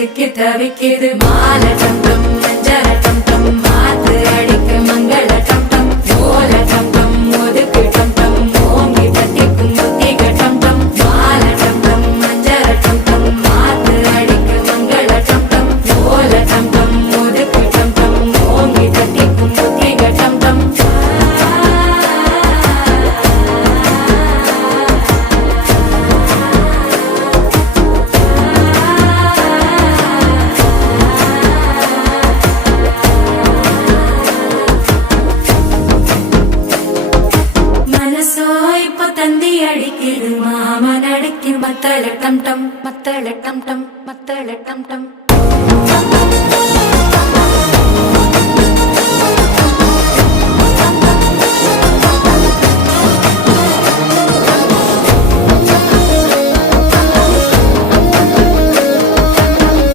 சிக்கி தவிக்கிது மால டம் டம் மஞ்சள டம் டம் மாத்து அடிக்க மங்கள டம் டம் ஓல டம் டம் ஒதுக்கு டம் டம் ஓங்கி தட்டிக்கும் முத்திக டம் டம் மால டம் டம் மஞ்சள டம் டம் மாத்து அடிக்க மங்கள டம் டம் ஓல டம் டம் ஒதுக்கு டம் டம் ஓங்கி தட்டிக்கும் முத்திக டம் டம் தந்தி அடிக்கிது மாமன் அடிக்கு மத்தள டம் டம் மத்தள டம் டம் மத்தள டம் டம்